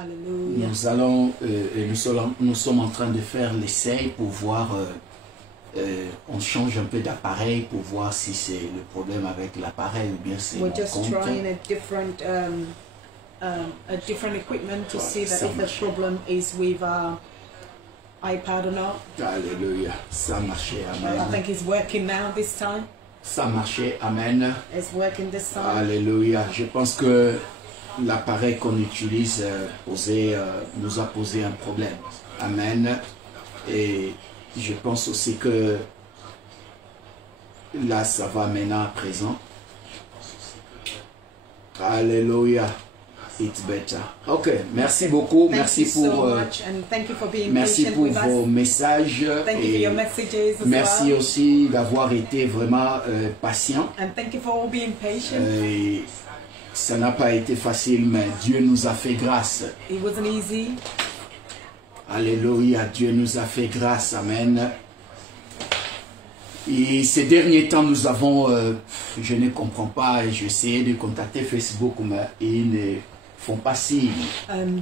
Hallelujah. Nous sommes en train de faire l'essai pour voir, on change un peu d'appareil pour voir si c'est le problème avec l'appareil ou bien c'est mon just compte. trying a different equipment to see that if the problem is with our iPad or not. Alléluia, ça marchait, amen. I think it's working now this time. Ça marchait, amen. It's working this time. Alléluia. Je pense que l'appareil qu'on utilise nous a posé un problème. Amen. Et je pense aussi que là, ça va maintenant à présent. Alléluia. It's better. Ok, merci beaucoup. Merci pour vos messages. Et merci aussi d'avoir été vraiment patient. Et ça n'a pas été facile, mais Dieu nous a fait grâce. It wasn't easy. Alléluia, Dieu nous a fait grâce. Amen. Et ces derniers temps, nous avons, je ne comprends pas, et j'ai essayé de contacter Facebook, mais ils ne font pas signe.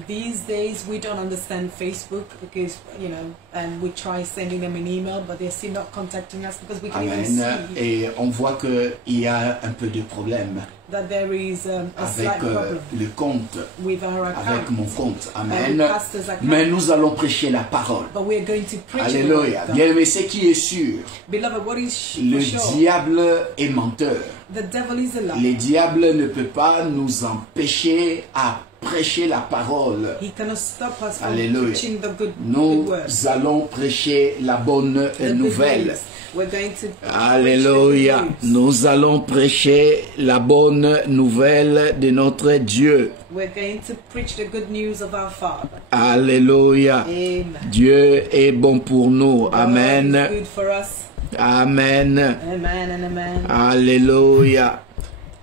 These days we don't understand Facebook because, you know, and we try sending them an email, but they're still not contacting us because we can even see. Et on voit qu'il y a un peu de problème that there is a avec slight problem le compte, with our account, avec mon compte. Amen. pastor's account. Mais nous allons prêcher la parole. But we are going to preach Alléluia. the word. Bien aimé, ce qui est sûr, Beloved, what is le for sure? diable est menteur. The devil is a liar. Le diable ne peut pas nous empêcher à prêcher la parole. He cannot stop us from Alléluia. preaching the good Nous word. allons prêcher la bonne The good nouvelle. news. We're going to Alléluia. preach the good news. Nous allons prêcher la bonne nouvelle de notre Dieu. We're going to preach the good news of our Father. Alléluia. Amen. Dieu est bon pour nous. God Amen. is good for us. Amen. Amen and amen. Alléluia.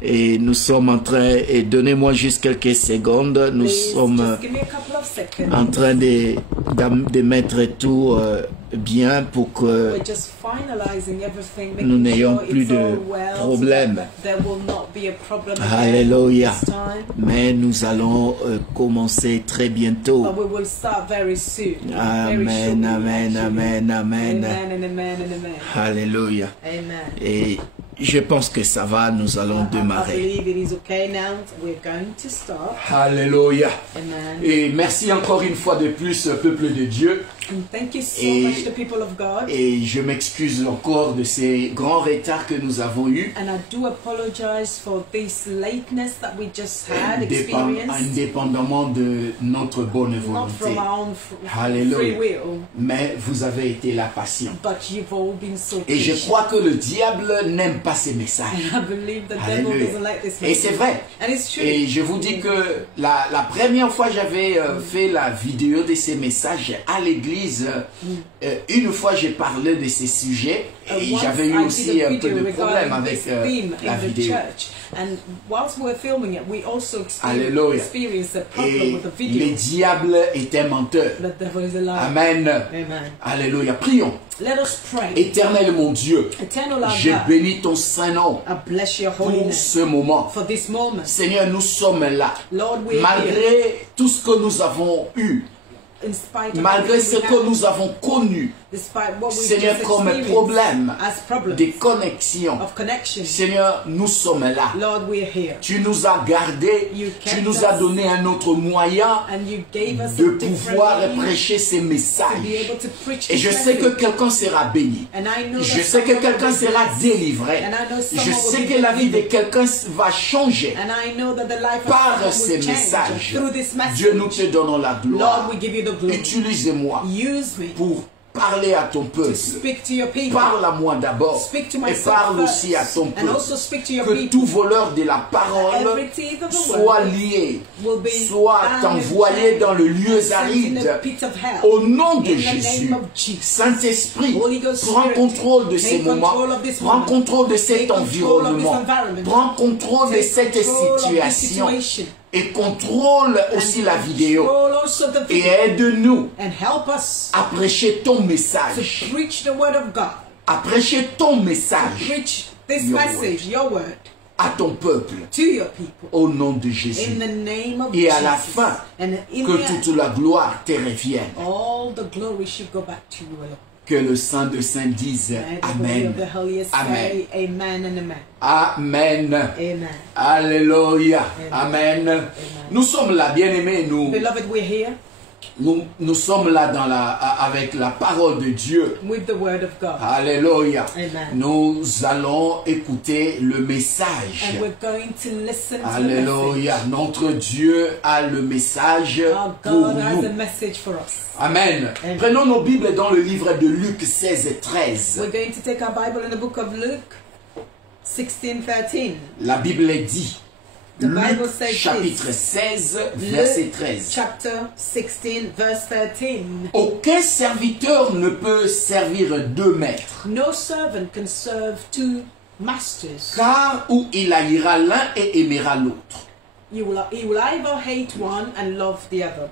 Et nous sommes en train, et donnez-moi juste quelques secondes, nous Please, sommes just give me a couple of seconds. en train de mettre tout bien pour que We're just finalizing everything, making nous n'ayons sure plus it's de all well, problème. so that there will not be a problem again Alléluia. this time. Mais nous allons commencer très bientôt. But we will start very soon. Very Amen, shortly, amen, actually. amen, amen. Amen and amen and amen. Alléluia. Amen. Et je pense que ça va, nous allons I démarrer. believe it is okay now. We're going to start. Alléluia. Amen. Et merci encore une fois de plus, peuple de Dieu. And thank you so Et- much, the people of God. Et je m'excuse encore de ces grands retards que nous avons eus. And I do apologize for this lateness that we just had experienced. Indépendamment de notre bonne Not from volonté. our own Hallelujah. free will. Mais vous avez été là patient. But you've all been so Et je patient. crois que le diable n'aime pas ces messages. I believe the devil Alléluia. doesn't like this Et c'est message. vrai. And it's true. Et je vous dis que la première fois j'avais fait la vidéo de ces messages à l'église, une fois j'ai parlé de ces sujets et Once j'avais eu I aussi did a un peu video de problème regarding avec this theme la in the vidéo. church, and whilst we were filming it, we also Alléluia. experienced a problem Et with the le video. diable était menteur. The devil is a liar. Amen. Amen. Alléluia. Prions. Let us pray. Éternel mon Dieu, Eternal our je God, bénis ton saint nom I bless your pour holiness ce moment. for this moment. Seigneur, nous sommes là. Lord, we are here. Malgré tout ce que nous avons eu, In spite of malgré everything ce we que have, nous avons connu, despite what we've Seigneur, just comme experienced problème as problems de connexion, of connection, Seigneur, nous sommes là. Lord, we are here. Tu nous as gardés, You tu kept nous as us. donné un autre moyen And you gave us de a different pouvoir way prêcher ces to be messages. able to preach Et this je sais que message. quelqu'un sera béni. And I know Je that sais que someone quelqu'un will be sera blessed. délivré. And I know Je someone will sais be que la vie de delivered. quelqu'un va changer And I know that the life of par someone ces will change messages. through this message. Dieu, nous te donnons la gloire. Lord, we give you the glory. Utilise-moi Use me pour parler à ton to peuple. speak to your people. Parle à moi d'abord Speak to et myself parle first. aussi à ton And peuple. also speak to your Que people. tout voleur de la parole Every thief of the soit word lié, will be soit bound envoyé and dans le lieu sent in aride. the pit of hell. Au nom de In the Jésus, name of Jesus. Saint-Esprit, Holy Ghost prends Spirit, contrôle de take ces moments, control of this prends moment. contrôle de cet Take control of this environnement, environment. prends contrôle de Take cette control of this situation situation. et contrôle aussi la vidéo Control also the et video. aide-nous And help us à prêcher ton to message, preach the word of God. à prêcher ton message Preach this Your message, your word. à ton peuple, to your people. au nom de Jésus. In the name of Et à la Jesus. fin, And in que the end, toute la gloire te revienne. all the glory should go back to you alone. Que le Saint de Saint dise May the Holy Amen. of the holiest Amen. say amen and amen. Amen. Amen. Alléluia. Amen. Amen. Nous sommes là, bien-aimés, Beloved, we're here nous sommes là avec la parole de Dieu. with the word of God. Alléluia. Amen. Nous allons écouter le message. And we're going to listen to the Alléluia. message. Notre Dieu a le message Our pour God has a nous. message for us. Amen. Amen. Prenons nos Bibles dans le livre de Luc 16 et 13. We're going to take our Bible in the book of Luke 16:13. La Bible dit, The Bible Luc says chapitre this. 16, verset Luke 13. chapter 16, verse 13. Aucun serviteur ne peut servir deux maîtres, No servant can serve two masters. car ou il haïra l'un et aimera l'autre. He will either hate one and love the other,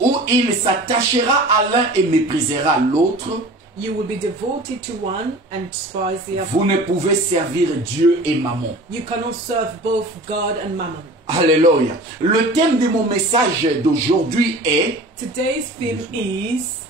Ou il s'attachera à l'un et méprisera l'autre. you will be devoted to one and despise the other. Vous ne pouvez servir Dieu et Mammon. You cannot serve both God and Mammon. Alléluia. Le thème de mon message d'aujourd'hui est Today's theme is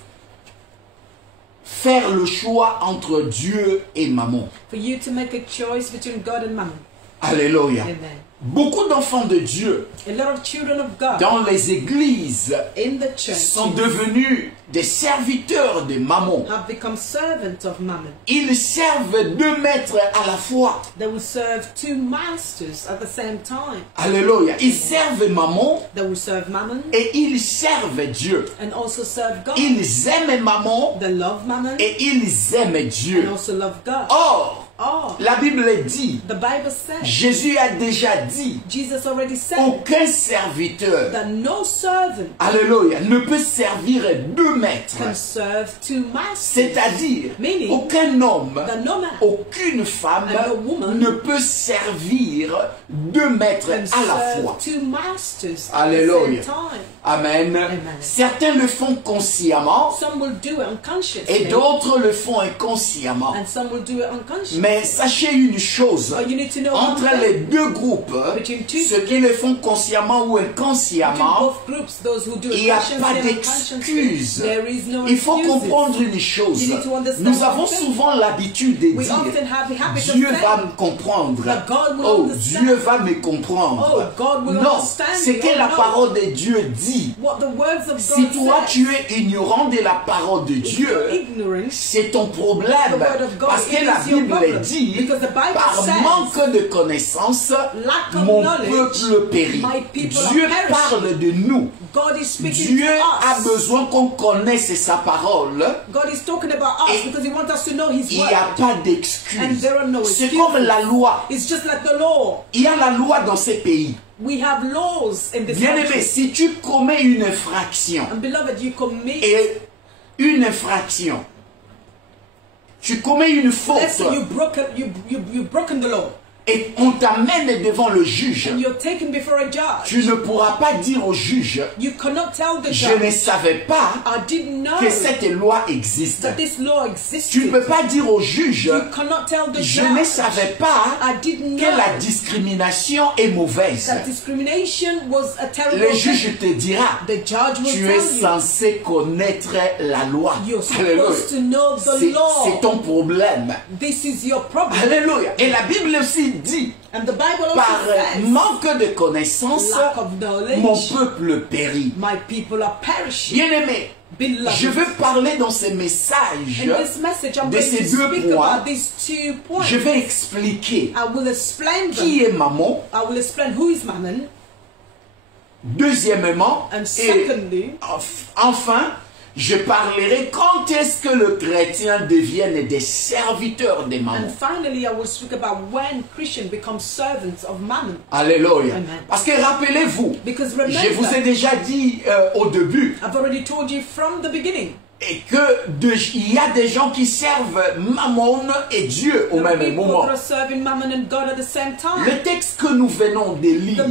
faire le choix entre Dieu et Mammon. for you to make a choice between God and Mammon. Alléluia. Amen. Beaucoup d'enfants de Dieu A lot of children of God dans les églises in the church sont devenus des serviteurs de Mammon. have become servants of Mammon. Ils servent deux maîtres à la fois. They will serve two masters at the same time. Alléluia. Ils servent Mammon They will serve Mammon et ils servent Dieu. and also serve God. Ils aiment Mammon They love Mammon et ils aiment Dieu. and also love God. Or, Oh, la Bible dit, the Bible says, Jésus a déjà dit, Jesus already said aucun serviteur, that no servant alléluia, ne peut servir deux maîtres. can serve two masters. C'est-à-dire, Meaning aucun homme, that no man aucune femme and no woman ne peut servir deux maîtres can à la serve fois. two masters Alléluia. at the same time. Amen. Amen. Certains le font consciemment Some will do it unconsciously et d'autres le font inconsciemment. and some will do it unconsciously. Mais sachez une chose, But you need to know entre one les thing. deux groupes, Between two- ceux qui le font consciemment ou Between inconsciemment, both groups, those who do it il n'y a consciously pas and unconsciously, d'excuse. there is no Il faut excuses. comprendre une chose. You need to understand Nous one avons thing. souvent l'habitude de We dire, often have the habit Dieu of va saying, me comprendre. that God will Oh, understand. Dieu va me comprendre. Oh, God will Non, understand ce me. que Oh, la no. parole de Dieu dit. what the words of Si God toi says. tu es ignorant de la parole de If you're Dieu, ignorant, c'est ton problème. The word of God, Parce que it la is your Bible problem. dit, Because the Bible par says, manque de connaissances, lack of mon knowledge, peuple périt. my people are Dieu perishing. parle de nous. God is speaking Dieu to a us. besoin qu'on connaisse sa parole. God is talking about us Et because He wants us to know His Il word. n'y a pas And d'excuse. there are no C'est excuses. comme la loi. It's just like the law. Il y a la loi dans ces pays. We have laws in this Bien-aimé, country. si tu commets une infraction, And beloved, you commit. et une infraction, tu commets une Let's faute, say you've broken the law et on t'amène devant le juge, and you're taken before a judge. tu ne pourras pas dire au juge, You cannot tell the je ne judge, savais pas I didn't know que cette loi existe. that this law Tu ne existed. peux pas dire au juge, You cannot tell the je ne judge, savais pas I didn't que know la discrimination est mauvaise. that discrimination was a terrible Le thing. juge te dira, The judge will tu es tell you, censé connaître la loi. you're Alléluia. supposed to know the C'est law. ton problème. This is your problem. Alléluia. Et la Bible aussi dit, And the Bible also par says, manque de connaissances, lack of knowledge, mon peuple périt. my people are perishing. Bien-aimé, Beloved, je veux parler dans ces messages, in this message, I'm de going ces to deux speak points. about these 2 points. je vais expliquer I will explain qui them. est Mammon, I will explain who is Mammon, deuxièmement, and et secondly, enfin, je parlerai quand est-ce que le chrétien devienne des serviteurs des and Mammon. finally, I will speak about when Christians become servants of Mammon. Alléluia. Amen. Parce que rappelez-vous, Because je vous ai remember, déjà dit au début, I've already told you from the beginning et que il y a des gens qui servent Mammon et Dieu au même moment. Le texte que nous venons de lire,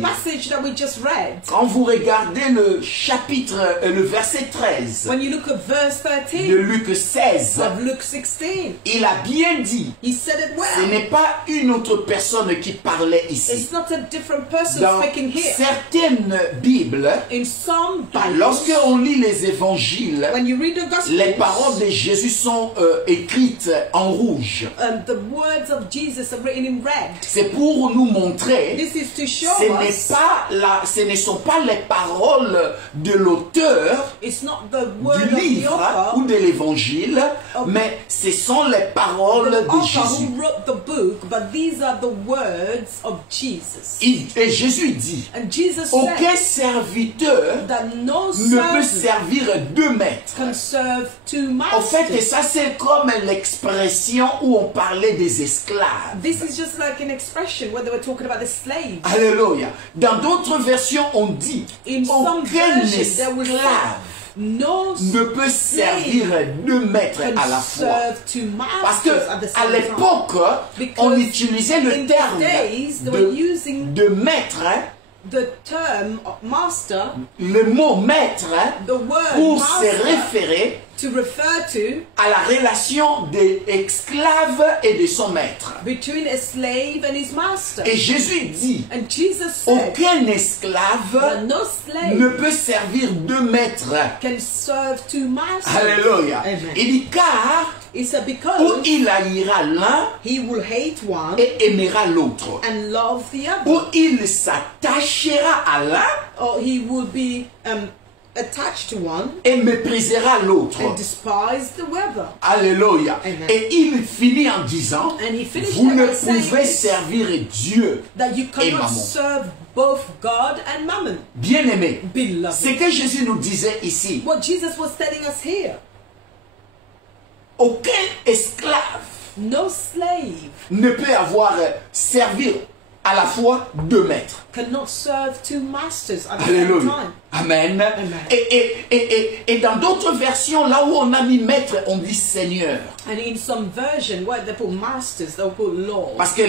quand vous regardez le chapitre, le verset 13 de Luc 16, il a bien dit, ce n'est pas une autre personne qui parlait ici. Dans certaines Bibles, lorsque on lit les évangiles, les paroles de Jésus sont écrites en rouge. C'est pour nous montrer ce ne sont pas les paroles de l'auteur du livre ou de l'évangile, mais ce sont les paroles de Jésus. Et Jésus dit, aucun serviteur ne peut servir deux maîtres. En fait, et ça c'est comme l'expression où on parlait des esclaves. Alléluia. Dans d'autres versions, on dit aucun esclave ne peut servir deux maîtres à la fois. Parce que à l'époque, on utilisait le terme de maître. Le mot maître pour se référer à la relation de l'esclave et de son maître. Et Jésus dit, aucun esclave ne peut servir deux maîtres. Alléluia. Il dit car ou il haïra l'un et aimera l'autre. Ou il s'attachera à l'un et méprisera l'autre. Alléluia. Et il finit en disant, vous ne pouvez servir Dieu et Mammon. Bien-aimé, ce que Jésus nous disait ici, aucun esclave ne peut avoir servir à la fois deux maîtres. Alléluia. Amen. Et dans d'autres versions, là où on a mis maître, on dit Seigneur. Parce qu'à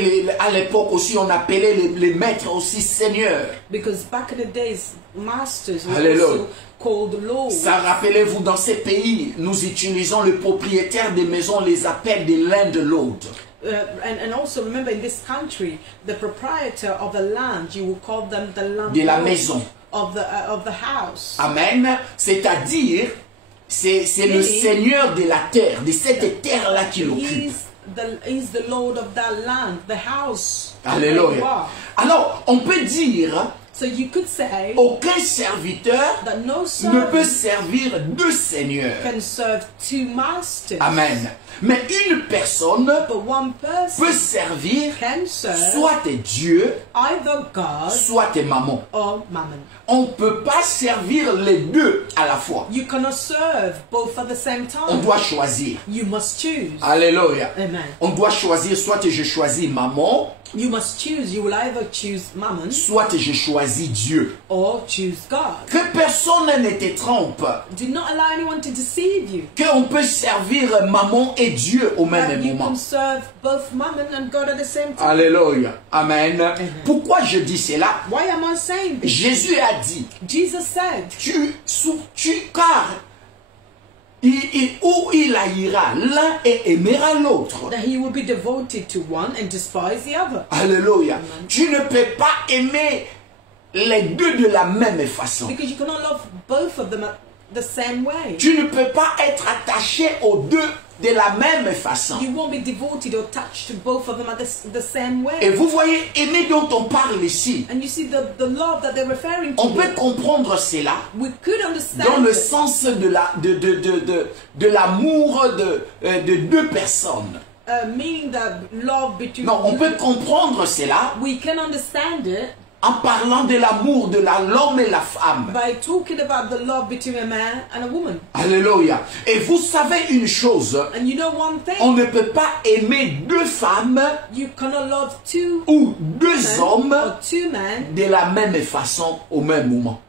l'époque aussi, on appelait les maîtres aussi Seigneur. Alléluia. Ça, rappelez-vous, dans ces pays, nous utilisons le propriétaire des maisons, on les appelle des landlords. And also remember, in this country, the proprietor of the land, you will call them the landlord de la maison. Of the house. Amen. C'est-à-dire, c'est le Seigneur de la terre, de cette terre-là qui l'occupe. He's the Lord of that land, the house. Alléluia. Alors, on peut dire, so you could say, aucun serviteur ne peut servir deux seigneurs. Can serve two masters. Amen. Mais une personne peut servir soit Dieu, soit Mammon. On ne peut pas servir les deux à la fois. You cannot serve both at the same time. On doit choisir. You must choose. Alléluia. Amen. On doit choisir, soit je choisis Mammon, you must choose. You will either choose Mammon, soit je choisis Dieu. Or choose God. Que personne ne te trompe. Do not allow anyone to deceive you. Qu'on peut servir Mammon et Dieu au même moment. You can serve both Mammon and God at the same time. Alléluia. Amen. Pourquoi je dis cela? Why am I saying this? Jésus a dit, Jesus said, car où il haïra l'un et aimera l'autre. That he will be devoted to one and despise the other. Alléluia. Amen. Tu ne peux pas aimer les deux de la même façon. Because you cannot love both of them the same way. Tu ne peux pas être attaché aux deux de la même façon. You won't be devoted or attached to both of them at the same way. Et vous voyez, aimer dont on parle ici. And you see the love that they're referring to. On peut comprendre cela. We could understand dans le sens de l'amour de deux personnes. Meaning that love between. Non, on peut comprendre cela. We can understand it. En parlant de l'amour de l'homme et la femme. By talking about the love between a man and a woman. Alléluia. Et vous savez une chose. And you know one thing. On ne peut pas aimer deux femmes. You cannot love two ou deux hommes or two men de la même façon au même moment.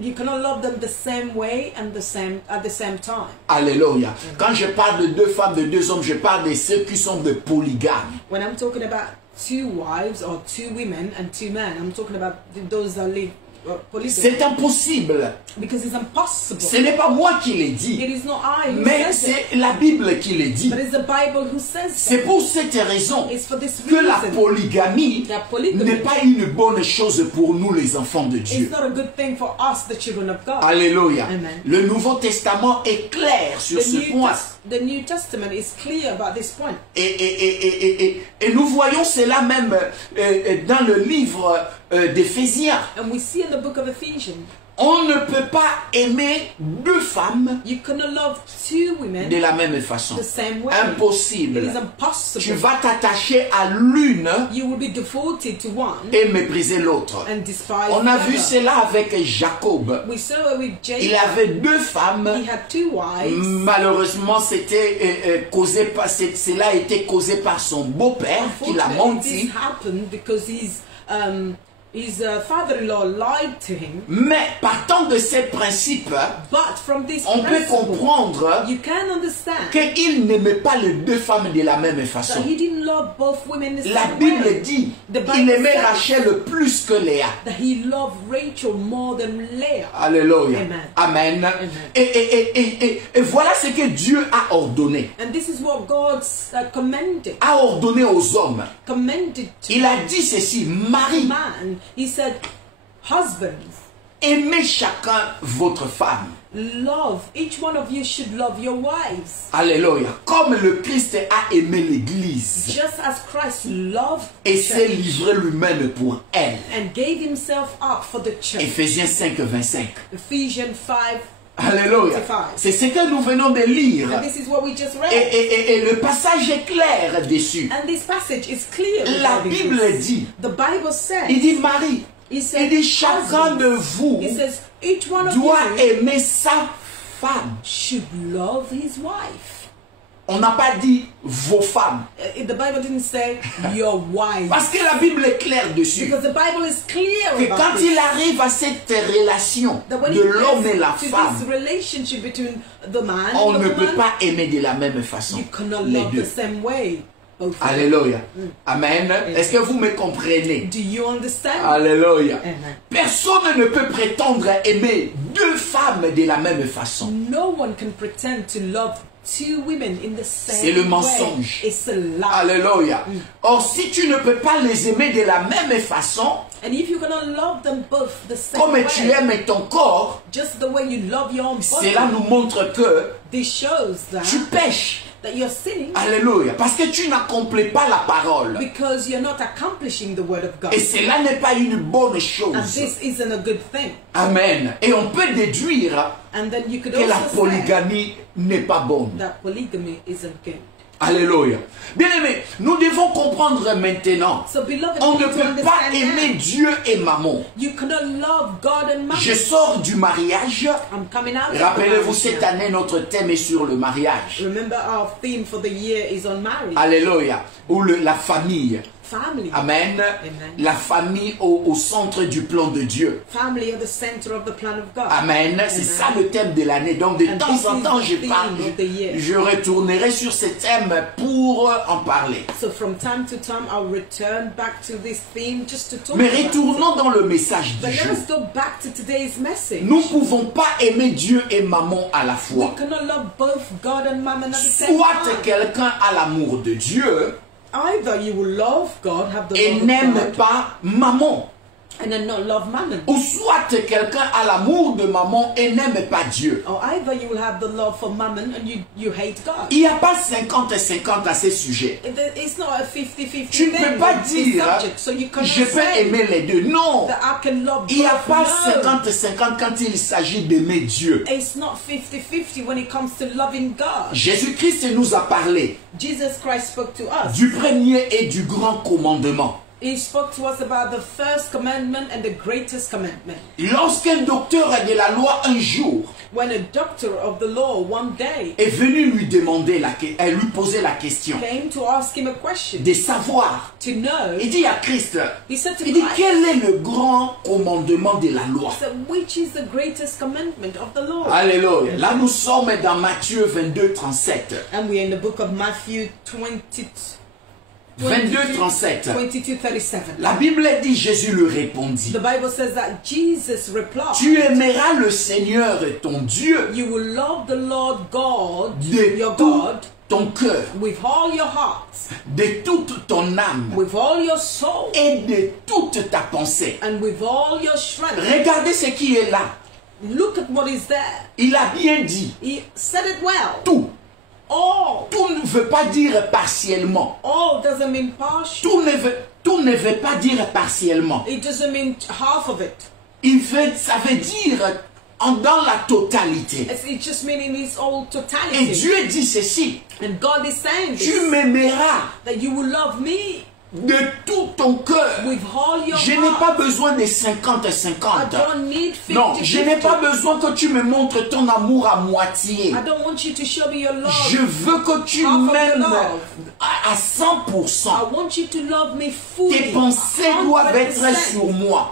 You cannot love them the same way and at the same time. Alléluia. Quand je parle de deux femmes, de deux hommes, je parle de ceux qui sont de polygames. When I'm talking about two wives or two women and two men, I'm talking about those that live polygamy. C'est impossible. Because it's impossible. Ce n'est pas moi qui l'ai dit. It is not I who mais says c'est la Bible qui le dit. But it's the Bible who says c'est pour cette raison It's for this que reason la polygamie n'est pas une bonne chose pour nous les enfants de Dieu. It's not a good thing for us, the children of God. Alléluia. Amen. Le Nouveau Testament est clair sur ce point. The New Testament is clear about this point. Et nous voyons cela même dans le livre d'Éphésiens. And we see in the book of Ephesians. On ne peut pas aimer deux femmes de la même façon. Impossible. It is impossible. Tu vas t'attacher à l'une et mépriser l'autre. On a vu cela avec Jacob. Il avait deux femmes. Malheureusement, c'était cela a été causé par son beau-père qui l'a menti. His father-in-law lied to him. Mais partant de ces principes, on peut comprendre qu'il n'aimait pas les deux femmes de la même façon. La Bible dit qu'il aimait Rachel plus que Léa. Alléluia. Amen. Et voilà ce que Dieu a ordonné. And this is what God commanded. A ordonné aux hommes. Il a dit ceci, Marie. He said, husbands, aimez chacun votre femme. Love, each one of you should love your wives. Alléluia. Comme le Christ a aimé l'église. Just as Christ loved et s'est livré lui-même pour elle. And gave himself up for the church. Éphésiens 5:25. Ephesians 5. Alléluia. C'est ce que nous venons de lire. And this is what we just read. Et le passage est clair dessus. And this passage is clear. La Bible dit. The Bible says. Il dit Marie. Il dit chacun de vous doit aimer sa femme. Should love his wife. On n'a pas dit vos femmes. The Bible didn't say your wife. Parce que la Bible est claire dessus. Because the Bible is clear que quand il arrive à cette relation de l'homme et la femme, on ne peut pas aimer de la même façon les deux. Alléluia. Amen. Est-ce que vous me comprenez? Do you understand? Alléluia. Personne ne peut prétendre aimer deux femmes de la même façon. No one can pretend to love two women in the same way. C'est le mensonge. It's a lie. Alléluia. Or, si tu ne peux pas les aimer de la même façon, and if you cannot love them both the same comme way, tu aimes ton corps, just the way you love your own body, cela nous montre que this shows that tu pêches. That you're sinning. Alléluia. Parce que tu n'accomplis pas la parole. Because you're not accomplishing the word of God. Et cela n'est pas une bonne chose. And this isn't a good thing. Amen. Et on peut déduire and then you could que also la polygamie n'est pas bonne. That polygamy isn't good. Alléluia. Bien aimé, nous devons comprendre maintenant. So, beloved, on ne peut pas aimer Dieu et maman. You cannot love God and mammon. Je sors du mariage. Rappelez-vous, cette année, notre thème est sur le mariage. Remember, our theme for the year is on marriage. Alléluia. Ou la famille. Family. Amen. Amen. La famille au centre du plan de Dieu. Family at the center of the plan of God. Amen. C'est ça le thème de l'année. Donc de temps en temps, je retournerai sur ce thème pour en parler. So from time to time, I'll return back to this theme just to talk. Mais retournons dans le message du jour. Let's go back to today's message. Nous ne pouvons pas aimer Dieu et maman à la fois. We cannot love both God and mammon at the same time. Soit quelqu'un a l'amour de Dieu. Either you will love God, have the et n'aime pas maman. And then not love mammon. Ou soit quelqu'un a l'amour de maman et n'aime pas Dieu. Or either you will have the love for mammon and you hate God. Il n'y a pas 50-50 à ces sujets. It's not a 50-50. Tu ne peux pas dire je peux aimer les deux. Non. Il n'y a pas 50-50 quand il s'agit d'aimer Dieu. It's not 50-50 when it comes to loving God. Jésus-Christ nous a parlé Jesus Christ spoke to us. Du premier et du grand commandement. He spoke to us about the first commandment and the greatest commandment. Lorsqu'un docteur de la loi un jour when a doctor of the law one day est venu lui demander, lui poser la question came to ask him a question, de savoir. To know, il dit à Christ, il dit quel est le grand commandement de la loi? Which is the greatest commandment of the law? Alléluia. Là nous sommes dans Matthieu 22, 37. And we are in the book of Matthew 22, 37. 37. La Bible dit, Jésus lui répondit. The Bible says that Jesus replied, tu aimeras le Seigneur ton Dieu. You will love the Lord God, your God, ton cœur, with all your heart, de toute ton âme, with all your soul, et de toute ta pensée. And with all your strength. Regardez ce qui est là. Look at what is there. Il a bien dit. He said it well. Tout. All. Tout ne veut pas dire partiellement. All doesn't mean partial. Tout ne veut pas dire partiellement. It doesn't mean half of it. Ça veut dire dans la totalité. It just means in its whole totality. Et Dieu dit ceci. And God is saying this, tu m'aimeras. That you will love me. De tout ton cœur. Je n'ai pas besoin de 50-50. Non, je n'ai pas besoin que tu me montres ton amour à moitié. Je veux que tu m'aimes à 100%. Tes pensées doivent être sur moi.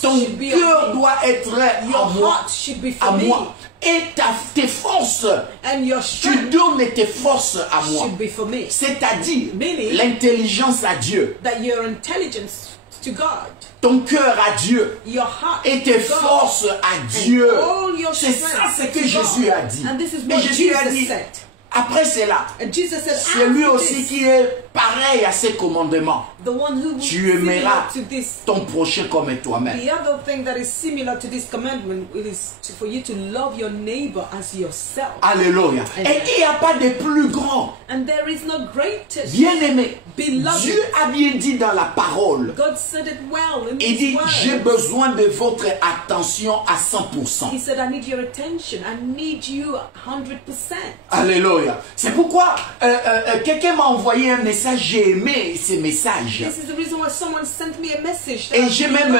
Ton cœur doit être à moi. Et tes forces, tu donnes tes forces à moi. C'est-à-dire l'intelligence à Dieu. Ton cœur à Dieu. Et tes forces à Dieu. C'est ça ce que Jésus a dit. Et Jésus a dit, après cela, c'est lui aussi qui est pareil à ces commandements. Tu aimeras ton prochain comme toi-même. The other thing that is similar to this commandment is for you to love your neighbor as yourself. Alléluia. Et il n'y a pas de plus grand. And there is no greatest. Bien-aimé, Dieu a bien dit dans la parole. God said it well in il dit, j'ai besoin de votre attention à 100%. He said, I need your attention. I need you 100%. Alléluia. C'est pourquoi quelqu'un m'a envoyé un message, j'ai aimé ce message. This is the reason why someone sent me a message. Et j'ai même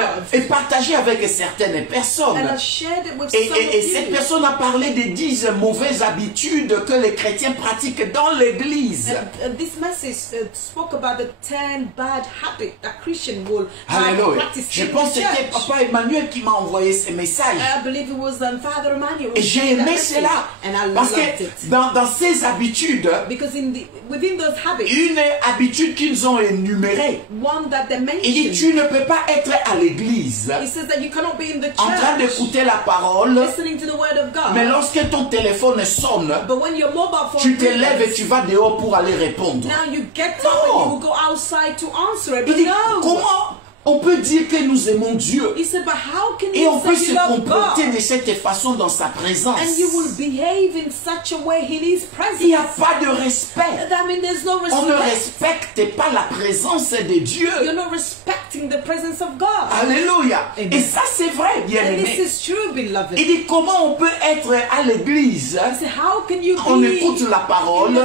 partagé avec certaines personnes. And I shared it with et cette personne a parlé des 10 mauvaises habitudes que les chrétiens pratiquent dans l'église. This message spoke about the 10 bad habits that Christians will practice. Je pense que c'était Papa Emmanuel qui m'a envoyé ce message. I believe it was Father Emmanuel. Et j'ai aimé cela. Parce que dans ces habitudes, within those habits, une habitude qu'ils ont énumérée, il dit tu ne peux pas être à l'église en train d'écouter la parole, mais lorsque ton téléphone sonne, tu te lèves et tu vas dehors pour aller répondre. Non. Il dit, comment on peut dire que nous aimons Dieu et on peut se comporter de cette façon dans sa présence. Il n'y a pas de respect. On ne respecte pas la présence de Dieu. Alléluia. Et ça c'est vrai, bien-aimé. Il dit comment on peut être à l'église, on écoute la parole,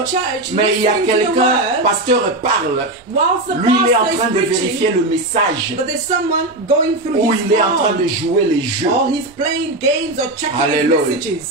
mais il y a quelqu'un, pasteur parle, lui il est en train de vérifier le message. But there's someone going through où his il est en train de jouer les jeux. Or he's playing games or checking his messages.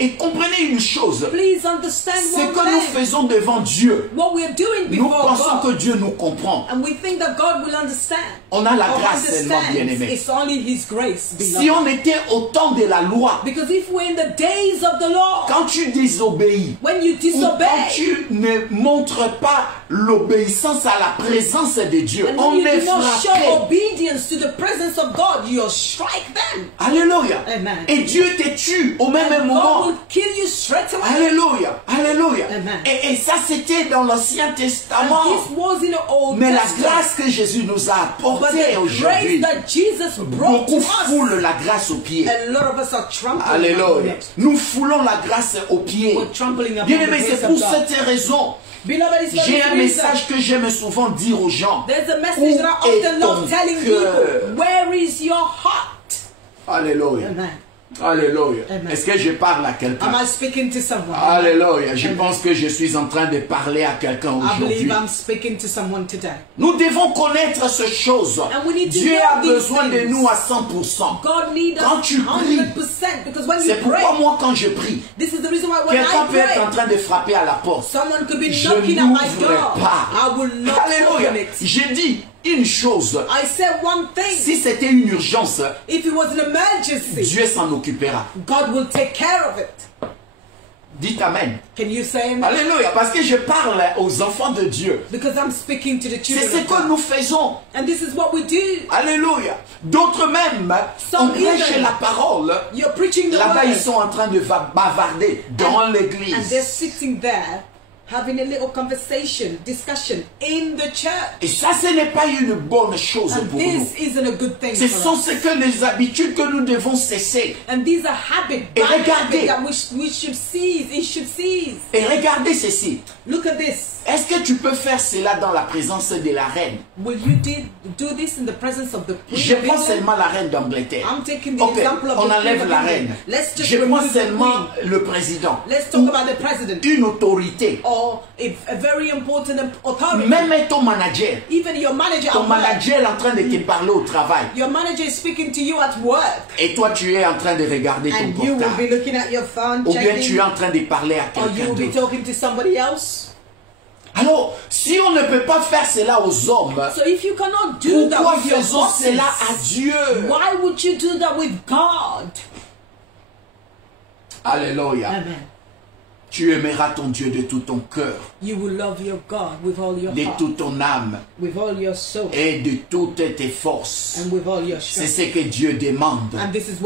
Et comprenez une chose. Please understand ce que nous faisons devant Dieu, what we are doing nous pensons que Dieu nous comprend. And we think that God will understand. On a la grâce seulement, bien-aimé. It's only His grace. Si on était au temps de la loi, because if we're in the days of the law, quand tu désobéis, when you disobey, quand tu ne montres pas l'obéissance à la présence de Dieu, on est frappé. Obedience to the presence of God, you strike them. Alléluia. Amen. Et Dieu te tue au même moment. God will kill you straight away. Alléluia. Alléluia. Amen. Et ça c'était dans l'Ancien Testament. This was in the Old Mais la Testament. grâce que Jésus nous a apportée aujourd'hui, beaucoup foulent la grâce aux pieds. Alléluia. Nous foulons la grâce aux pieds. Bien aimé, c'est pour cette raison. J'ai un message que j'aime souvent dire aux gens. Où est ton cœur? Where is your heart? Alléluia. Alléluia. Est-ce que je parle à quelqu'un? Am I speaking to someone? Alléluia. Je pense que je suis en train de parler à quelqu'un aujourd'hui. I believe I'm speaking to someone today. Nous devons connaître ces choses. Dieu a besoin de nous à 100%. Quand tu pries, c'est pourquoi moi quand je prie, quelqu'un peut être en train de frapper à la porte. Je n'ouvre pas. Alléluia. J'ai dit une chose. Si c'était une urgence, Dieu s'en occupera. God will take care of it. Dites Amen. Can you say amen? Alléluia. Parce que je parle aux enfants de Dieu. Because I'm speaking to the children. C'est ce que nous faisons. And this is what we do. Alléluia. D'autres même, on prêche la parole. Là-bas, ils sont en train de bavarder dans l'église. And they're sitting there, having a little conversation, discussion in the church. Et ça, ce n'est pas une bonne chose pour nous. Ce sont les habitudes que nous devons cesser. And these are habits, et regardez, that we should cease. It should cease. Et regardez ceci. Look at this. Est-ce que tu peux faire cela dans la présence de la reine? Will you do this in the presence of the queen? Je prends seulement la reine d'Angleterre. I'm taking the example of on enlève la reine. Je prends seulement le président. Let's talk about the president. Une autorité. Or a very important authority. Même ton manager. Even your manager. Ton manager est en train de te parler au travail. Your manager is speaking to you at work. Et toi tu es en train de regarder ton portable. You will be looking at your phone, ou bien tu es en train de parler à quelqu'un d'autre. Or you will be talking to somebody else. Alors, si on ne peut pas faire cela aux hommes, pourquoi faisons cela à Dieu? Why would you do that with God? Alléluia. Amen. Tu aimeras ton Dieu de tout ton cœur, you will love your God with all your de heart, toute ton âme, with all your soul, et de toutes tes forces. And with all your c'est ce que Dieu demande.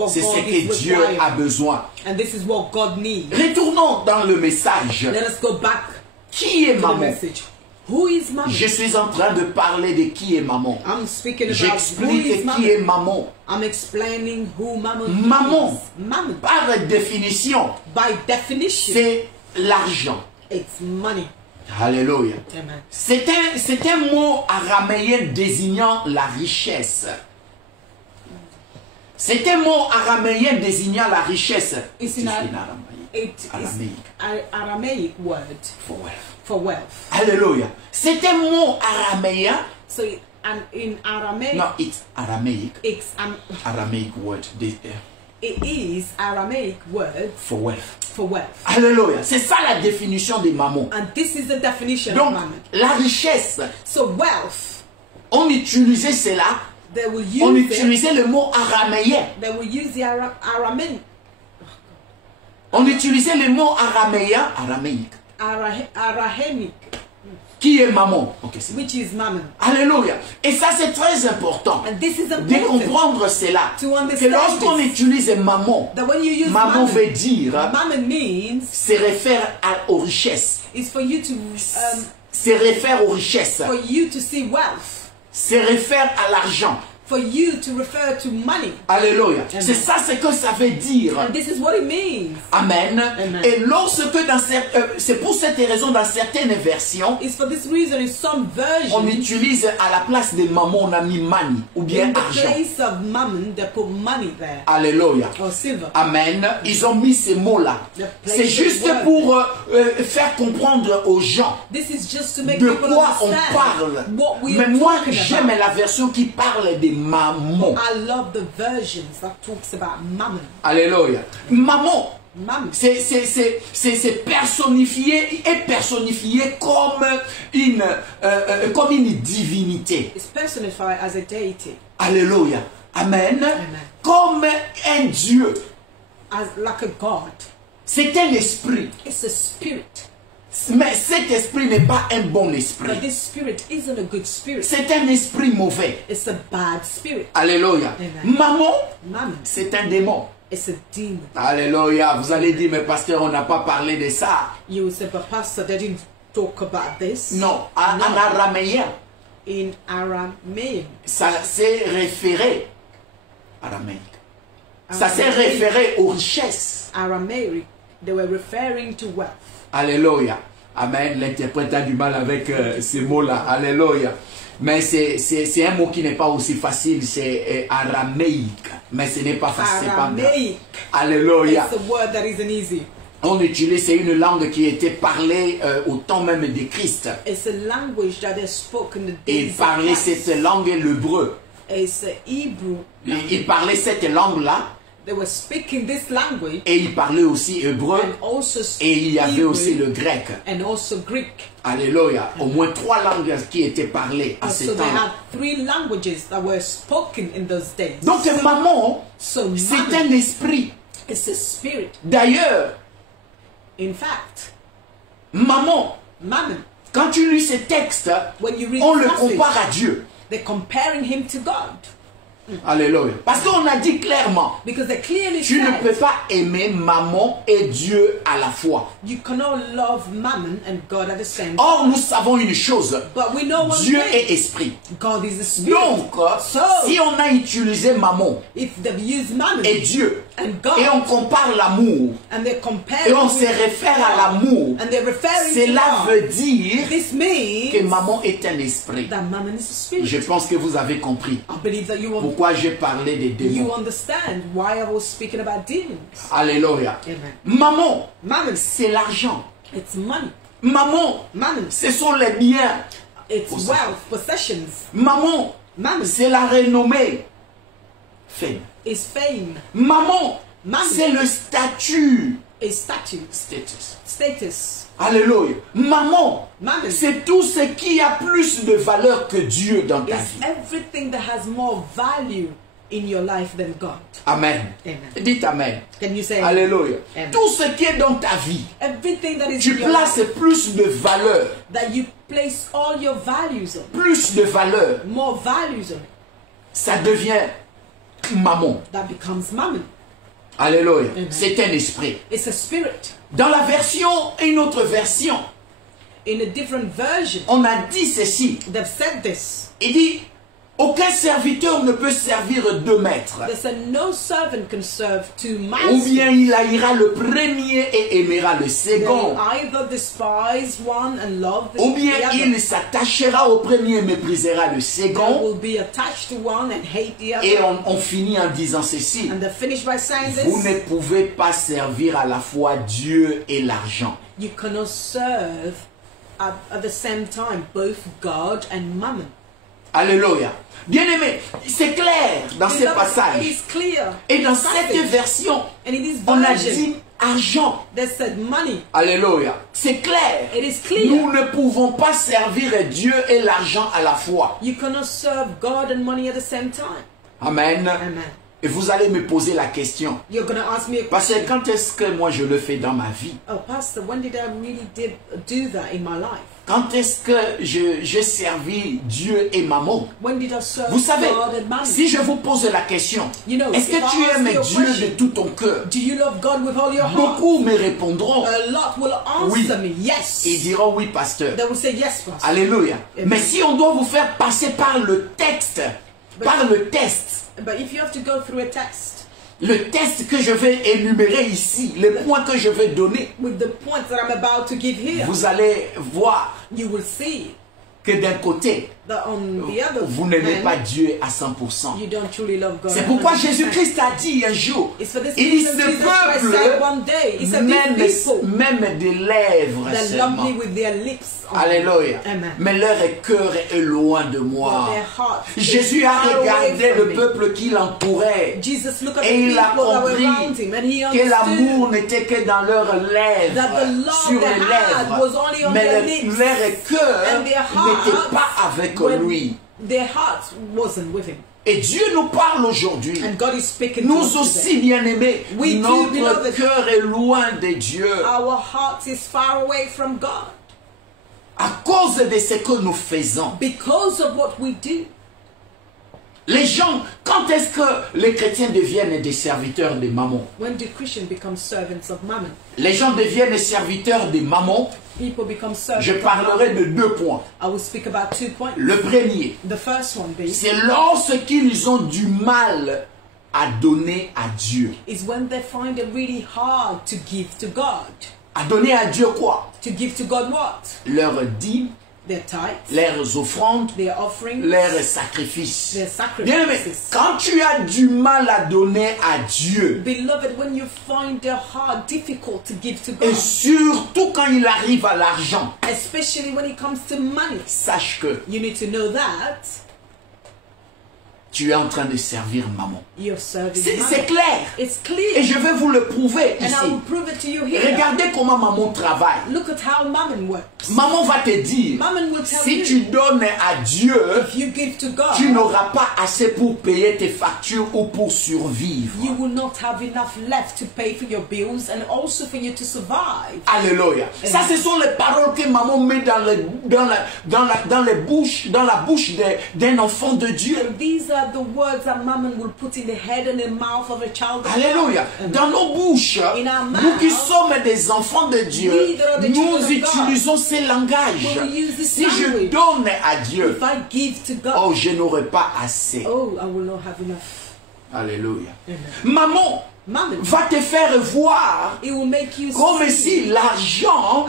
C'est ce que Dieu a besoin. And this is what God needs. Retournons dans le message. Let us go back. Qui est maman? Who is maman? Je suis en train de parler de qui est maman. J'explique qui est maman. I'm explaining who maman is. Maman, par définition, by definition, c'est l'argent. It's money. Alléluia. C'est un mot araméen désignant la richesse. C'est un mot araméen désignant la richesse. It is an Aramaic word for wealth. Alléluia. C'est un mot araméen. So in Aramaic. No, it's Aramaic. It's an Aramaic word. It is Aramaic word for wealth. For wealth. Alléluia. C'est ça la définition de maman. And this is the definition Donc, of maman. La richesse. So wealth. On utilisait cela. On utilisait le mot araméen. They will use the Aramaic. On utilisait le mot araméen, araméique. Arahemic. Qui est maman? Which is maman. Alléluia. Et ça c'est très important de comprendre cela. Que lorsqu'on utilise maman, maman veut dire, se réfère aux richesses. Se réfère aux richesses. For you to see wealth. Se réfère à l'argent. For you to refer to money. Alléluia. C'est ça ce que ça veut dire. And this is what it means. Amen. Et lorsque c'est pour cette raison dans certaines versions, it's for this reason in some versions, on utilise à la place de maman on a mis money ou bien argent. In the place of mammon, they put money there. Alléluia. Or silver. Amen. Ils ont mis ces mots-là. C'est juste pour faire comprendre aux gens this is just to make de quoi on parle. Mais moi j'aime la version qui parle de maman. I love the versions that talks about mammon. Alléluia. Maman. C'est personnifié et personnifié comme une divinité. It's personified as a deity. Alléluia. Amen. Amen. Comme un Dieu. Like a God. C'est un esprit. It's a spirit. Mais cet esprit n'est pas un bon esprit. But this spirit isn't a good spirit. C'est un esprit mauvais. It's a bad spirit. Alléluia. Maman, c'est un démon. It's a demon. Alléluia. Vous allez dire, mais pasteur, on n'a pas parlé de ça. You will say, but pastor, they didn't talk about this. Non, en araméen. In Aramaic. Ça s'est référé. Araméique. Ça s'est référé aux richesses. Aramaic. They were referring to wealth. Alléluia. Amen. L'interprète a du mal avec ces mots-là. Alléluia. Mais c'est un mot qui n'est pas aussi facile. C'est araméique. Mais ce n'est pas facile, c'est pas grave. Alléluia. It's a word that isn't easy. On utilise, c'est une langue qui était parlée au temps même de Christ. It's a language that is spoken the Et days parlait cette langue, l'hébreu. It's a Hebrew. Ils parlaient cette langue-là. They were speaking this language. Et ils parlaient aussi hébreu. Et il y avait aussi le grec. And also Greek. Alléluia. Au moins 3 langues qui étaient parlées à ce temps. So they had 3 languages that were spoken in those days. Donc maman, c'est un esprit. It's a spirit. D'ailleurs, in fact, maman, quand tu lis ce texte, on le compare à Dieu. They're comparing him to God. Alléluia. Parce qu'on a dit clairement, tu ne peux pas aimer maman et Dieu à la fois. You cannot love mammon and God at the same time. Or, nous savons une chose. Dieu est esprit. God is a spirit. Donc, si on a utilisé maman et Dieu, and God, et on compare l'amour, et on se réfère à l'amour, cela veut dire que maman est un esprit. Je pense que vous avez compris. Pourquoi j'ai parlé des démons. Alléluia. Maman, c'est l'argent. Maman, ce sont les biens. Maman, c'est la renommée. Fame. Maman, c'est le statut. Status. Alléluia. Maman, c'est tout ce qui a plus de valeur que Dieu dans ta vie. Everything that has more value in your life than God. Amen. Dites Amen. Can you say Alléluia. Tout ce qui est dans ta vie, tu places plus de valeur. That you place all your values on. Plus de valeur. More values on. Ça devient maman. That becomes mammon. Alléluia. C'est un esprit. It's a spirit. Dans la version, une autre version, in a different version, on a dit ceci. They've said this. Il dit, aucun serviteur ne peut servir 2 maîtres. They said no servant can serve 2 masters. Ou bien il haïra le premier et aimera le second. Either despise one and love the Ou bien other. il s'attachera au premier et méprisera le second. Will be attached to one and hate the other. Et on finit en disant ceci. And they finish by saying this. Vous ne pouvez pas servir à la fois Dieu et l'argent. You cannot serve at the same time both God and mammon. Alléluia. Bien-aimé, c'est clair dans ce passage. Et dans cette version, on a dit argent. Alléluia. C'est clair. Nous ne pouvons pas servir Dieu et l'argent à la fois. Amen. Et vous allez me poser la question. Parce que quand est-ce que moi je le fais dans ma vie? Oh, Pastor, when did I really do that in my life? Quand est-ce que j'ai servi Dieu et maman? Vous savez, si je vous pose la question, est-ce que tu aimes Dieu de tout ton cœur? Beaucoup me répondront oui. Ils diront oui, pasteur. Alléluia. Mais si on doit vous faire passer par le texte, par le test, le test que je vais énumérer ici, les points que je vais donner, vous allez voir que d'un côté, vous n'aimez pas Dieu à 100%. C'est pourquoi Jésus-Christ a dit un jour, il dit ce peuple même des lèvres seulement. Alléluia. Mais leur cœur est loin de moi. Jésus a regardé le peuple qui l'entourait et il a compris que l'amour n'était que dans leurs lèvres, sur les lèvres, mais leur cœur n'était pas avec lui. Et Dieu nous parle aujourd'hui. Nous aussi, bien-aimés, notre cœur est loin de Dieu. À cause de ce que nous faisons. Les gens, quand est-ce que les chrétiens deviennent des serviteurs de mammon? Les gens deviennent serviteurs de mammon. Je parlerai de 2 points. Le premier, c'est lorsqu'ils ont du mal à donner à Dieu. À donner à Dieu quoi? To give to God what? Leur dîme their tithes, leurs offrandes, their offerings, leurs sacrifices. Their sacrifices. Bien aimé, quand tu as du mal à donner à Dieu, beloved, when you find it hard, difficult to give to God, et surtout quand il arrive à l'argent, especially when it comes to money, sache que you need to know that tu es en train de servir maman. C'est clair. It's clear. Et je vais vous le prouver And ici. I will prove it to you here. Regardez comment maman travaille. Look at how mammon works. Maman va te dire, si tu donnes à Dieu, if you give to God, tu n'auras pas assez pour payer tes factures ou pour survivre. You will not have enough left to pay for your bills and also for you to survive. Alléluia. Ça, ce sont les paroles que maman met dans la bouche d'un enfant de Dieu. And these are the words that mammon will put in the head and the mouth of a child of Alléluia. Dans nos bouches, nous qui sommes des enfants de Dieu, nous utilisons ces langages. Si je donne à Dieu, oh, je n'aurai pas assez. Oh, I will not have enough. Alléluia. Maman va te faire voir comme si l'argent,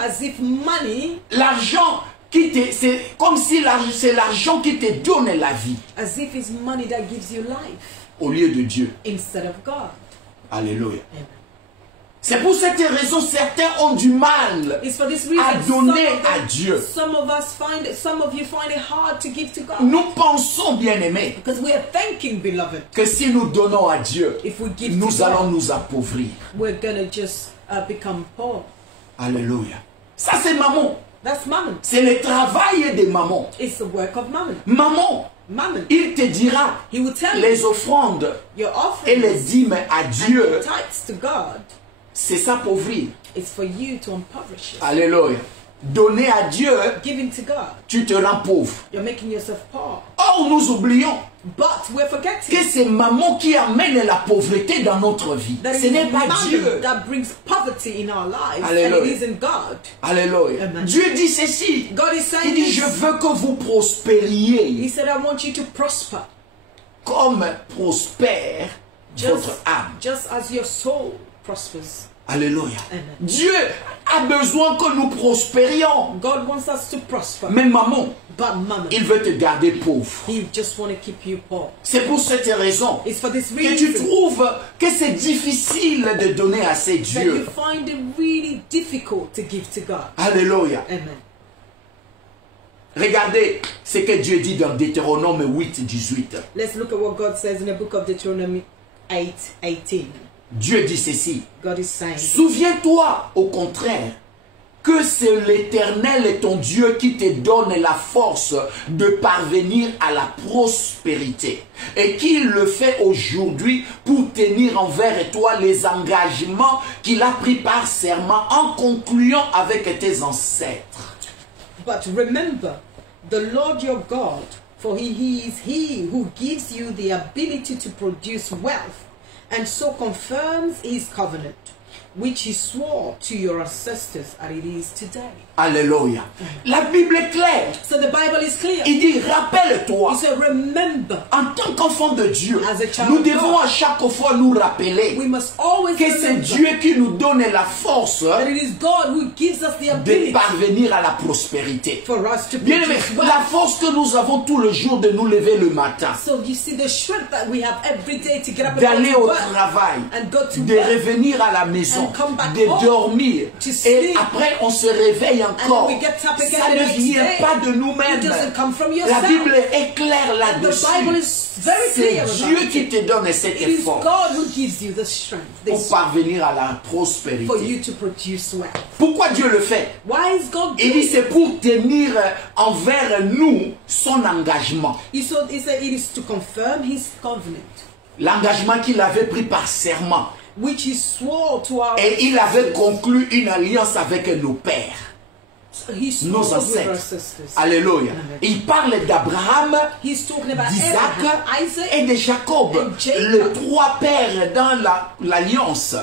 c'est comme si c'est l'argent qui te donne la vie. As if it's money that gives you life. Au lieu de Dieu. Instead of God. Alléluia. C'est pour cette raison certains ont du mal à donner à Dieu. Some of you find it hard to give to God. Nous pensons, bien-aimés, because we are thinking, beloved, que si nous donnons à Dieu, nous allons nous appauvrir. We're gonna just become poor. Alléluia. Ça c'est maman. That's mammon. C'est le travail de maman. It's the work of mammon. Maman, il te dira les offrandes et les dîmes à Dieu. C'est s'appauvrir. It's for you to impoverish. Alléluia. Donner à Dieu, giving to God, tu te rends pauvre. You're making yourself poor. Or, nous oublions we're forgetting que c'est maman qui amène la pauvreté dans notre vie. Ce n'est pas Dieu. That brings poverty in our lives. Alléluia. And it isn't God. Alléluia. Dieu dit ceci. God is saying il dit, je veux que vous prospériez. He said, I want you to prosper. Comme prospère votre âme. Just as your soul prospers. Alléluia. Dieu a besoin que nous prospérions. God wants us to prosper. Mais maman, maman, il veut te garder pauvre. He just want to keep you poor. C'est pour cette raison que tu trouves que c'est difficile de donner à ces dieux. You find it really difficult to give to God. Alléluia. Amen. Regardez ce que Dieu dit dans Deutéronome 8:18. Let's look at what God says in the book of Deuteronomy 8:18. Dieu dit ceci. Souviens-toi, au contraire, que c'est l'Éternel ton Dieu qui te donne la force de parvenir à la prospérité et qu'il le fait aujourd'hui pour tenir envers toi les engagements qu'il a pris par serment en concluant avec tes ancêtres. But remember, the Lord your God, for he is he who gives you the ability to produce wealth, and so confirms his covenant, which he swore to your ancestors, and it is today. Alléluia. La Bible est claire. So the Bible is clear. Il dit, rappelle-toi. He said, remember. En tant qu'enfant de Dieu, nous devons à chaque fois nous rappeler que c'est Dieu qui nous donne la force de parvenir à la prospérité. Bien aimé, la force que nous avons tout le jour de nous lever le matin, d'aller au travail, de revenir à la maison, de dormir, et après on se réveille encore. Ça ne vient pas de nous-mêmes. La Bible est claire là-dessus. C'est Dieu qui te donne cette force pour parvenir à la prospérité. Pourquoi Dieu le fait? Il dit c'est pour tenir envers nous son engagement. L'engagement qu'il avait pris par serment. Et il avait conclu une alliance avec nos pères. Nos ancêtres. Alléluia. Il parle d'Abraham, d'Isaac et de Jacob, les trois pères dans l'alliance.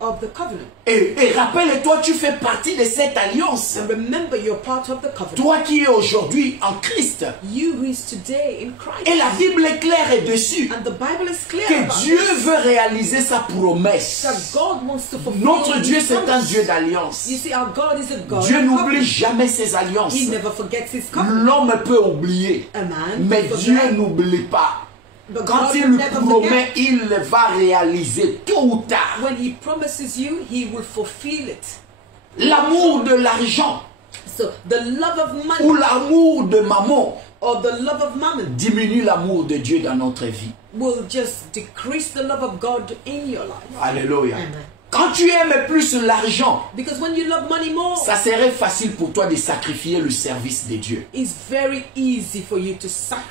of the covenant. Et rappelle-toi, tu fais partie de cette alliance. And remember, you're part of the covenant. Toi qui es aujourd'hui en Christ. You who is today in Christ. Et la Bible est claire dessus. And the Bible is clear que Dieu veut réaliser sa promesse. That God wants to fulfill Notre Dieu, c'est un Dieu d'alliance. You see, our God is a God. Dieu n'oublie jamais ses alliances. He never forgets his covenant. L'homme peut oublier, mais Dieu n'oublie pas. Quand il promet, il va réaliser tôt ou tard. When he promises you, he will fulfill it. L'amour de l'argent, so, the love of money, ou l'amour de maman, or the love of mammon, diminue l'amour de Dieu dans notre vie. Will just decrease the love of God in your life. Alléluia. Amen. Quand tu aimes plus l'argent, ça serait facile pour toi de sacrifier le service de Dieu.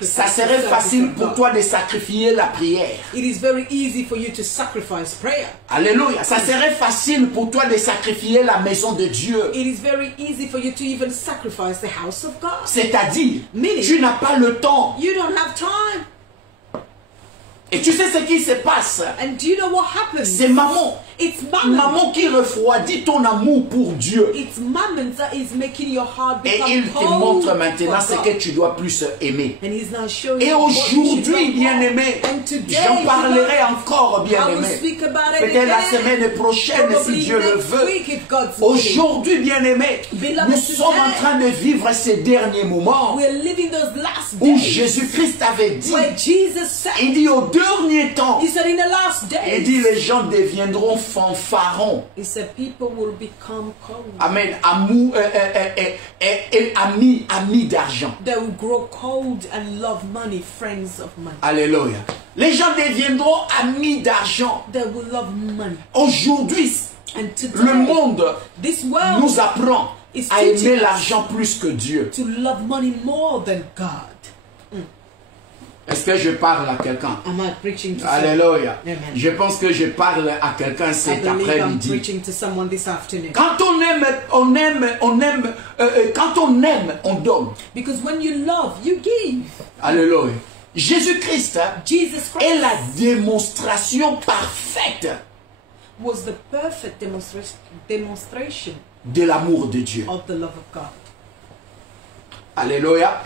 Ça serait facile pour toi de sacrifier la prière. Alléluia. Ça serait facile pour toi de sacrifier la maison de Dieu. C'est-à-dire, tu n'as pas le temps. Et tu sais ce qui se passe? C'est maman. Maman qui refroidit ton amour pour Dieu. Et il te montre maintenant ce que tu dois plus aimer. Et aujourd'hui, bien-aimé, j'en parlerai encore, bien-aimé. Peut-être la semaine prochaine, si Dieu le veut. Aujourd'hui, bien-aimé, nous sommes en train de vivre ces derniers moments où Jésus-Christ avait dit, il dit au dernier temps, il dit les gens deviendront fanfarons. Amen. Amis d'argent. Alléluia. Les gens deviendront amis d'argent. Aujourd'hui, le monde nous apprend à aimer l'argent plus que Dieu. Est-ce que je parle à quelqu'un? Alléluia. Je pense que je parle à quelqu'un cet après-midi. Quand on aime, on donne. Because when you love, you give. Alléluia. Jésus-Christ est la démonstration parfaite was the perfect demonstration de l'amour de Dieu. Of the love of God. Alléluia.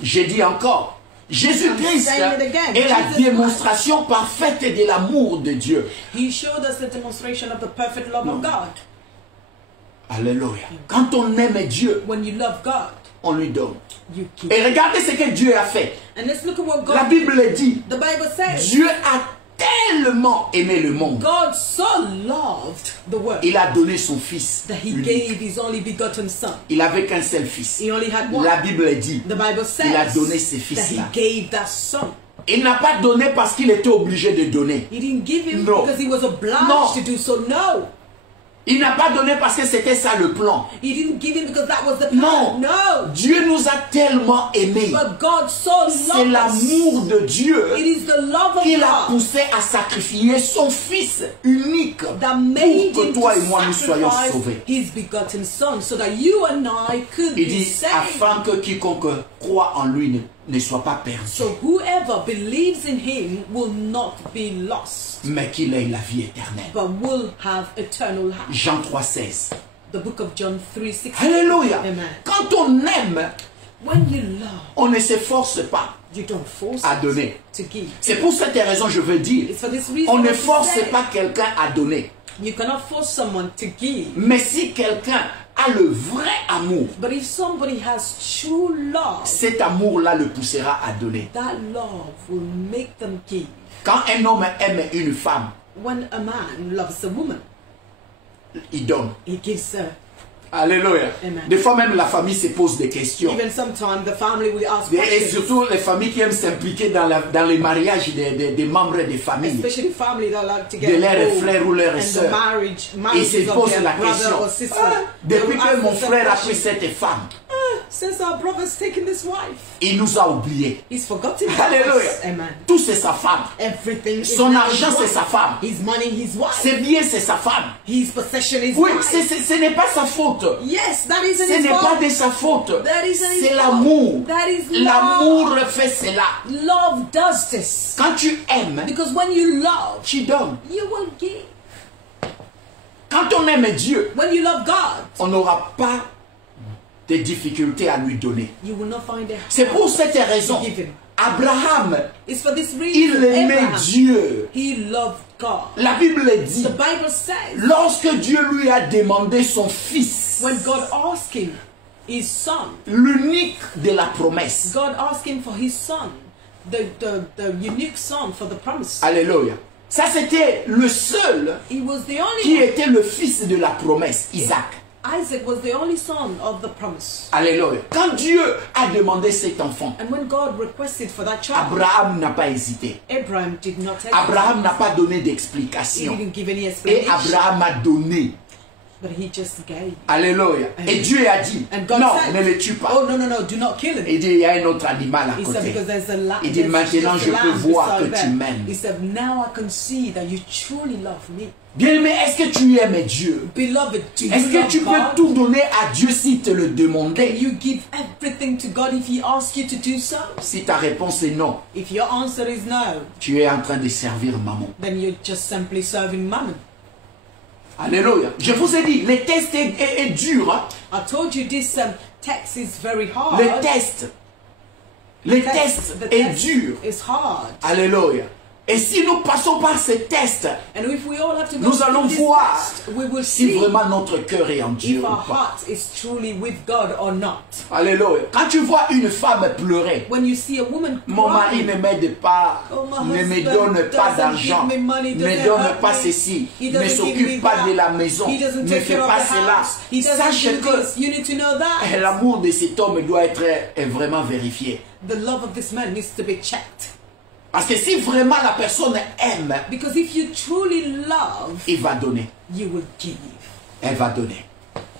J'ai dit encore. Jésus-Christ est la démonstration parfaite de l'amour de Dieu. He showed us the demonstration of the perfect love of God. Alléluia. Quand on aime Dieu, when you love God, on lui donne. Et regardez ce que Dieu a fait. And let's look at what God, la Bible dit, the Bible says, Dieu a tellement aimé le monde. God so loved the world. Il a donné son fils. That he gave his only begotten son. Il avait qu'un seul fils. He only had one. La Bible dit, the Bible says, il a donné ses fils là. He gave that son. Il n'a pas donné parce qu'il était obligé de donner. He didn't give him because he was obliged to do so. No. Il n'a pas donné parce que c'était ça le plan. He didn't give him because that was the plan. No. Dieu nous a tellement aimés. But God so c'est l'amour de Dieu qui l'a God poussé à sacrifier son fils unique pour que toi et moi nous soyons sauvés. His begotten son, so that you and I could Il dit afin que quiconque croit en lui ne soit pas perdu. So whoever believes in him will not be lost, mais qu'il ait la vie éternelle. But will have eternal life. Jean 3:16. The book of John 3:16. Alléluia. Amen. Quand on aime, when you love, on ne s'efforce pas à donner. C'est pour cette raison je veux dire, on ne force pas quelqu'un à donner. You cannot force someone to give. Mais si quelqu'un a le vrai amour, but if somebody has true love, cet amour-là le poussera à donner. That love will make them give. Quand un homme aime une femme, when a man loves a woman, il donne. He gives her. Alléluia. Des fois même la famille se pose des questions. Even sometimes the family will ask et surtout les familles qui aiment s'impliquer dans les mariages des membres des familles. Especially family that like to get de leurs frères ou leurs sœurs. Ils se posent la question. Depuis que mon frère a pris cette femme, since our brother's taken this wife, il nous a oubliés. He's forgotten. Alléluia. Tout c'est sa femme. Everything. Son argent c'est sa femme. His money, his wife. Ses biens c'est sa femme. His possession is oui, ce n'est pas sa faute. Yes, that isn't ce n'est pas de sa faute. C'est l'amour. L'amour fait cela. Love does this. Quand tu aimes, because when you love, tu donnes. You will give. Quand on aime Dieu, when you love God, on n'aura pas de difficultés à lui donner. You will not find it. C'est pour cette raison. Abraham, It's for this reason, il aimait Dieu. He loved God. La Bible dit, The Bible says, lorsque Dieu lui a demandé son fils, when God asked him his son, l'unique de la promesse, God asked him for his son, the unique son for the promise. Alléluia. Ça c'était le seul qui était le fils de la promesse, Isaac. Isaac was the only son of the promise. Alléluia. Quand Dieu a demandé cet enfant, and when God requested for that child, Abraham n'a pas hésité. Abraham did not hesitate. Abraham n'a pas donné d'explication. He didn't give any explanation. Et Abraham a donné. But he just gave. Alléluia. Et Dieu a dit, non, ne le tue pas. Oh, no, do not kill him. Il dit, il y a un autre animal à côté. Il dit, maintenant je peux voir que tu m'aimes. He said, now I can see that you truly love me. Bien-aimé, est-ce que tu aimes Dieu? Beloved, est-ce que tu peux tout donner à Dieu s'il te le demandait? Can you give everything to God if He asks you to do so? Si ta réponse est non, if your answer is no, tu es en train de servir maman. Then you're just simply serving mammon. Alléluia. Je vous ai dit, le test est dur. Hein? I told you this text is very hard. Le test est dur. It's hard. Alléluia. Et si nous passons par ces tests, nous allons voir si vraiment notre cœur est en Dieu ou pas. Alléluia. Quand tu vois une femme pleurer, mon mari ne m'aide pas, ne me donne pas d'argent, ne me donne pas ceci, ne s'occupe pas de la maison, ne fait pas cela, sache que l'amour de cet homme doit être vraiment vérifié. The love of this man needs to be checked. Parce que si vraiment la personne aime, because if you truly love, il va donner. You will give. Elle va donner.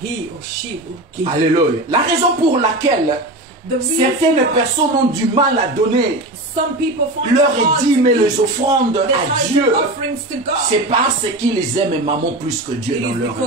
He or she will give. Alléluia. La raison pour laquelle certaines personnes ont du mal à donner leurs dîmes et les offrandes à Dieu, c'est parce qu'ils aiment maman plus que Dieu dans leur vie.